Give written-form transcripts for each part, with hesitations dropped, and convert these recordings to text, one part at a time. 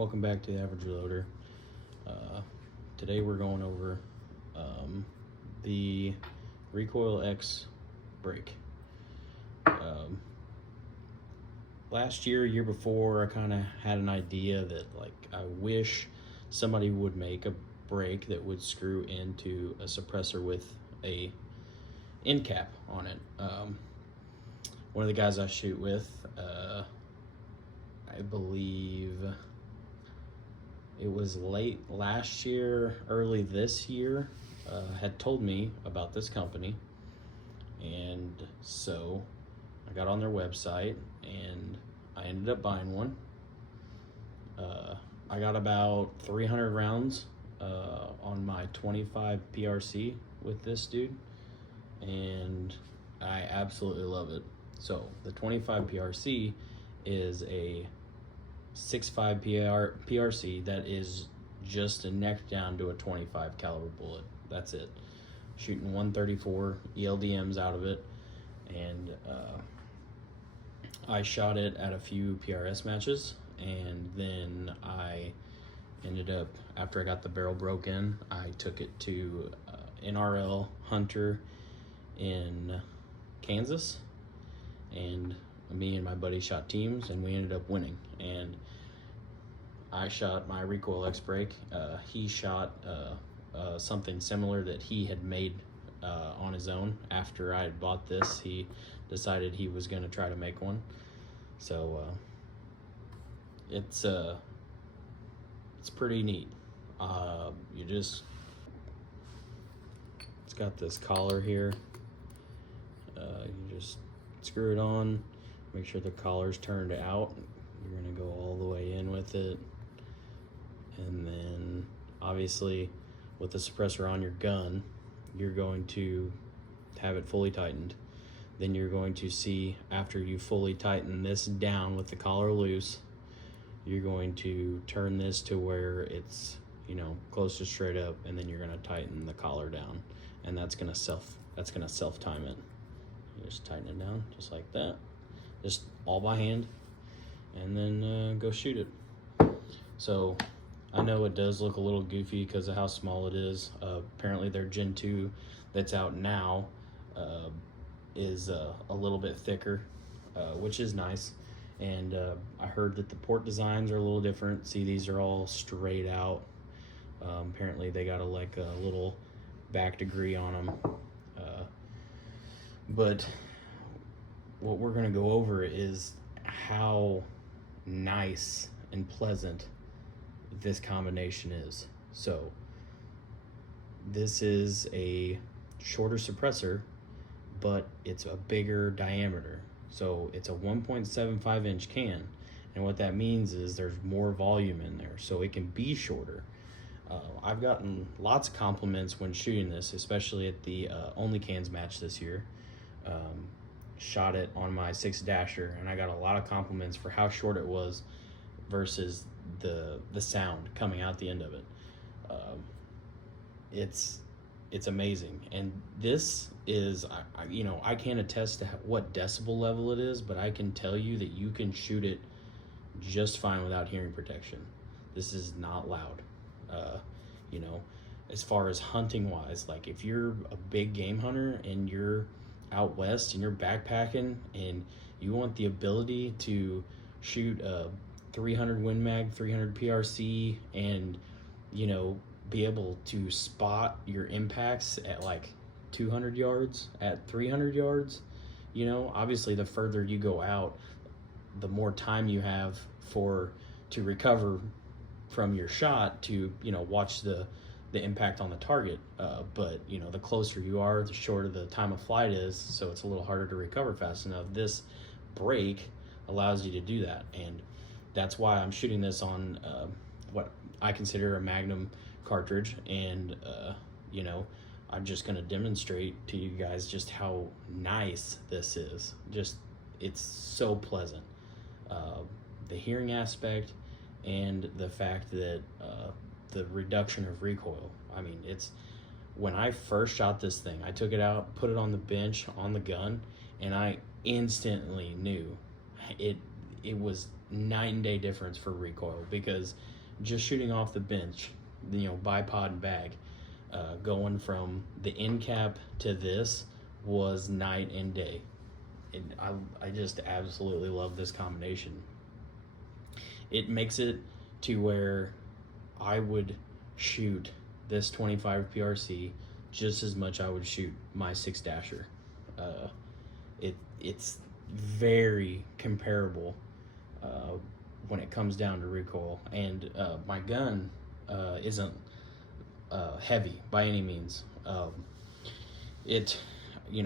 welcome back to the Average Reloader. Today we're going over the Recoil X brake. Last year before, I kind of had an idea that I wish somebody would make a brake that would screw into a suppressor with a end cap on it. One of the guys I shoot with, I believe it was late last year, early this year, had told me about this company, and so I got on their website and I ended up buying one. I got about 300 rounds on my 25 PRC with this dude, and I absolutely love it. So the 25 PRC is a 6.5 PRC that is just a neck down to a 25 caliber bullet. That's it. Shooting 134 ELDMs out of it, and I shot it at a few PRS matches, and then I ended up, after I got the barrel broken, I took it to NRL Hunter in Kansas, and me and my buddy shot teams, and we ended up winning. And I shot my Recoil X brake. He shot something similar that he had made on his own. After I had bought this, he decided he was going to try to make one. So it's pretty neat. It's got this collar here. You just screw it on, make sure the collar's turned out. You're gonna go all the way in with it, and then obviously with the suppressor on your gun, you're going to have it fully tightened. Then you're going to see, after you fully tighten this down with the collar loose, you're going to turn this to where it's, close to straight up, and then you're going to tighten the collar down, and that's going to self time it. You just tighten it down just like that, just all by hand, and then go shoot it. So I know it does look a little goofy because of how small it is. Apparently their Gen 2 that's out now is a little bit thicker, which is nice. And I heard that the port designs are a little different. See, these are all straight out. Apparently they got a little back degree on them. But what we're gonna go over is how nice and pleasant this combination is. So this is a shorter suppressor, but it's a bigger diameter. So it's a 1.75 inch can, and what that means is there's more volume in there, so it can be shorter. I've gotten lots of compliments when shooting this, especially at the Only Cans match this year. Shot it on my 6 dasher, and I got a lot of compliments for how short it was versus the sound coming out the end of it. It's amazing. And this is, I can't attest to what decibel level it is, but I can tell you that you can shoot it just fine without hearing protection. This is not loud. As far as hunting wise, if you're a big game hunter and you're out west and you're backpacking and you want the ability to shoot a 300 Win Mag, 300 PRC, and be able to spot your impacts at 200 yards, at 300 yards, obviously the further you go out, the more time you have to recover from your shot to watch the impact on the target. But the closer you are, the shorter the time of flight is, so it's a little harder to recover fast enough. This brake allows you to do that, and that's why I'm shooting this on what I consider a Magnum cartridge. And I'm just going to demonstrate to you guys just how nice this is. It's so pleasant. The hearing aspect and the fact that the reduction of recoil. I mean, when I first shot this thing, I took it out, put it on the bench on the gun, and I instantly knew it was night and day difference for recoil, because just shooting off the bench, bipod and bag, going from the end cap to this was night and day. I just absolutely love this combination. It makes it to where I would shoot this 25 PRC just as much I would shoot my 6 dasher. It's very comparable when it comes down to recoil, and my gun isn't heavy by any means.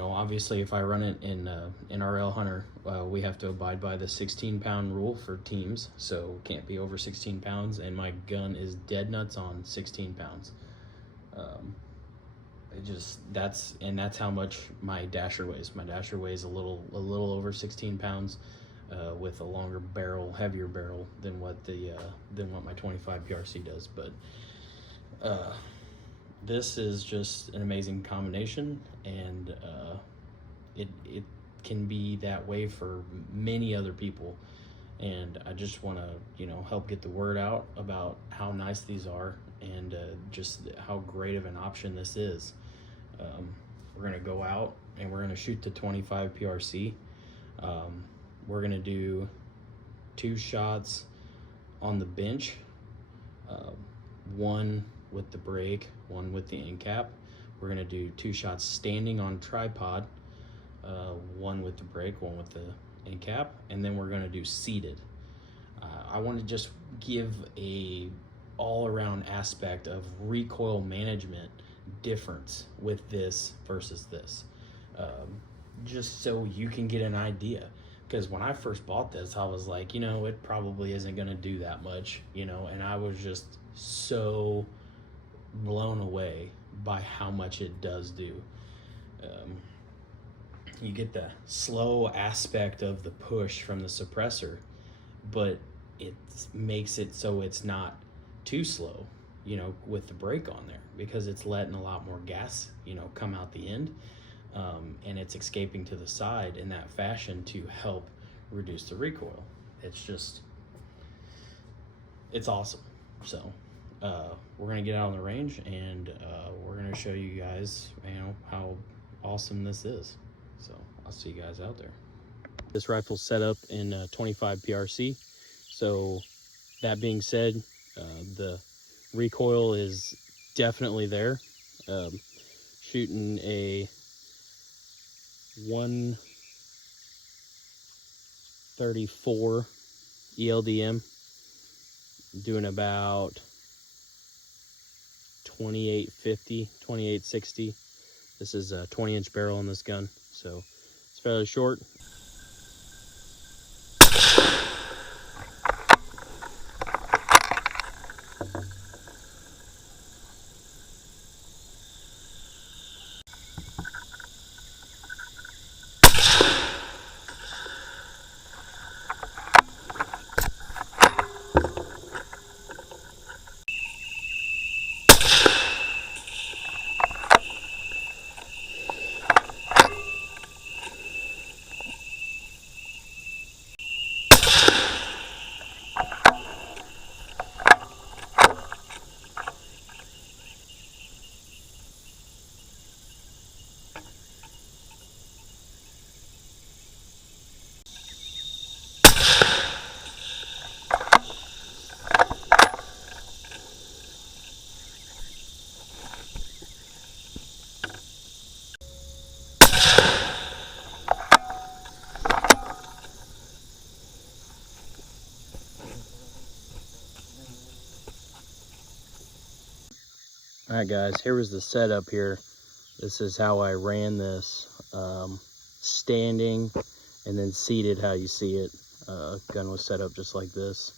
Obviously, if I run it in RL Hunter, we have to abide by the 16-pound rule for teams, so can't be over 16 pounds, and my gun is dead nuts on 16 pounds. That's how much my dasher weighs. My dasher weighs a little over 16 pounds, with a longer barrel, heavier barrel than what my 25 PRC does. But this is just an amazing combination, and it can be that way for many other people. And I just want to help get the word out about how nice these are, and just how great of an option this is. We're gonna go out and we're gonna shoot the 25 PRC. We're gonna do 2 shots on the bench, one with the brake, one with the end cap. We're gonna do 2 shots standing on tripod, one with the brake, one with the end cap, and then we're gonna do seated. I want to just give a all-around aspect of recoil management difference with this versus this, just so you can get an idea. Because when I first bought this, I was like, it probably isn't going to do that much, and I was just so blown away by how much it does do. You get the slow aspect of the push from the suppressor, but it makes it so it's not too slow, with the brake on there, because it's letting a lot more gas, come out the end, and it's escaping to the side in that fashion to help reduce the recoil. It's awesome. So we're gonna get out on the range, and we're gonna show you guys how awesome this is. So I'll see you guys out there. This rifle's set up in 25 PRC. So that being said, the recoil is definitely there. Shooting a 134 ELDM, doing about 2850, 2860. This is a 20-inch barrel in this gun, so it's fairly short. All right, guys, here was the setup here. This is how I ran this, standing and then seated, how you see it. Gun was set up just like this.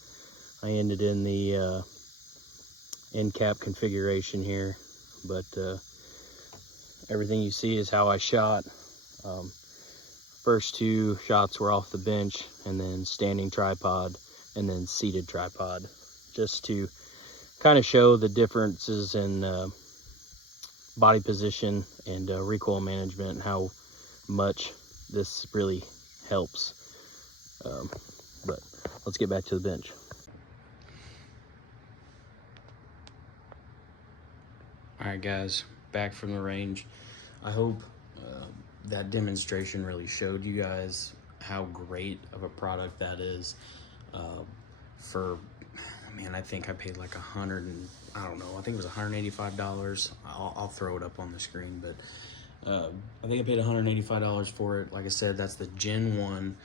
I ended in the end cap configuration here, but everything you see is how I shot. First 2 shots were off the bench, and then standing tripod, and then seated tripod, just to kind of show the differences in body position and recoil management, and how much this really helps. But let's get back to the bench. All right, guys, back from the range. I hope that demonstration really showed you guys how great of a product that is. Man, I think I paid like I don't know, I think it was $185. I'll throw it up on the screen, but I think I paid $185 for it. Like I said, that's the Gen 1.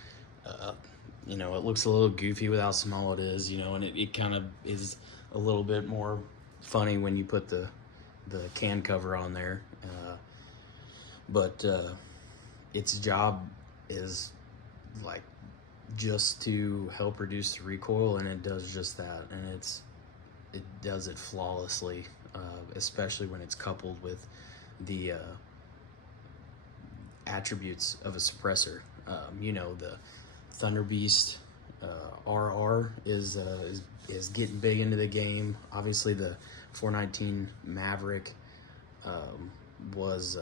You know, it looks a little goofy with how small it is, you know, and it kind of is a little bit more funny when you put the can cover on there. But its job is like just to help reduce the recoil, and it does just that, and it does it flawlessly, especially when it's coupled with the attributes of a suppressor. You know, the Thunder Beast RR is getting big into the game. Obviously, the 419 Maverick was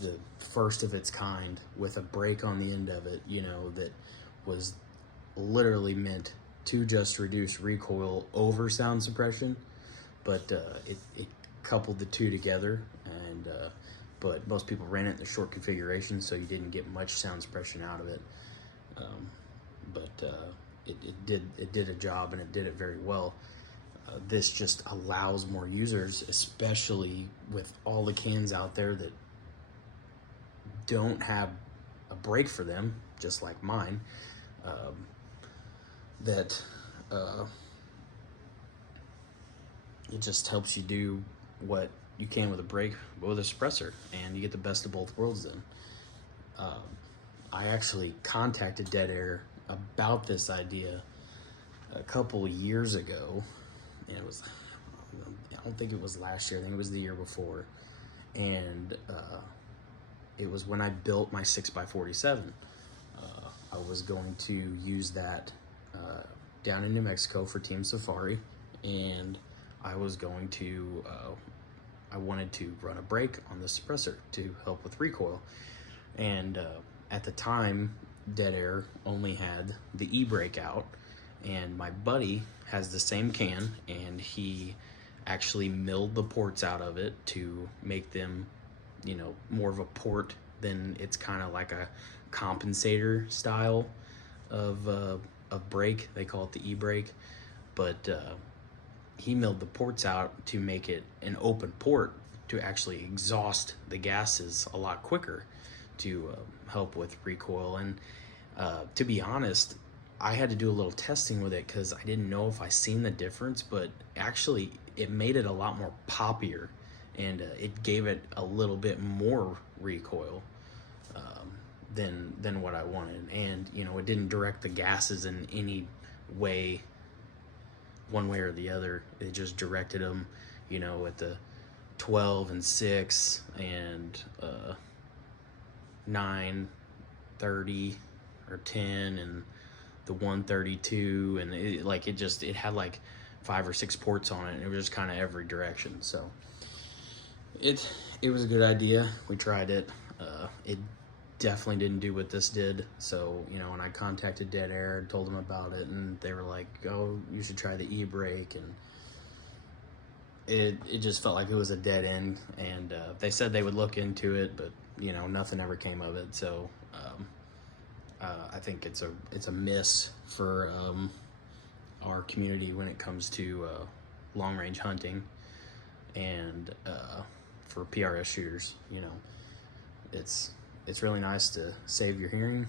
the first of its kind with a brake on the end of it, you know, that was literally meant to just reduce recoil over sound suppression, but it coupled the two together, and but most people ran it in the short configuration, so you didn't get much sound suppression out of it. But it did a job, and it did it very well. This just allows more users, especially with all the cans out there that don't have a brake for them, just like mine, that it just helps you do what you can with a brake, but with a suppressor, and you get the best of both worlds then. I actually contacted Dead Air about this idea a couple years ago, and it was, I don't think it was last year, I think it was the year before, and it was when I built my 6x47. I was going to use that down in New Mexico for Team Safari, and I was going to, I wanted to run a brake on the suppressor to help with recoil. And at the time, Dead Air only had the e-brake out, and my buddy has the same can, and he actually milled the ports out of it to make them, you know, more of a port than it's kind of like a compensator style of brake. They call it the e-brake, but he milled the ports out to make it an open port to actually exhaust the gases a lot quicker to help with recoil. And to be honest, I had to do a little testing with it because I didn't know if I seen the difference, but actually it made it a lot more poppier, and it gave it a little bit more recoil than what I wanted. And you know, it didn't direct the gases in any way, one way or the other. It just directed them, you know, at the 12 and 6 and 9, 30 or 10 and the 132, and it had like 5 or 6 ports on it, and it was just kind of every direction. So it was a good idea. We tried it. It definitely didn't do what this did. So, you know, when I contacted Dead Air and told them about it, and they were like, oh, you should try the e-brake, and it just felt like it was a dead end. And they said they would look into it, but you know, nothing ever came of it. So I think it's a miss for our community when it comes to long range hunting, and for PRS shooters. You know, it's really nice to save your hearing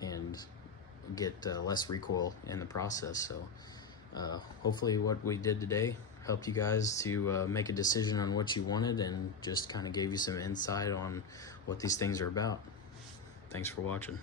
and get less recoil in the process. So hopefully what we did today helped you guys to make a decision on what you wanted, and just kind of gave you some insight on what these things are about. Thanks for watching.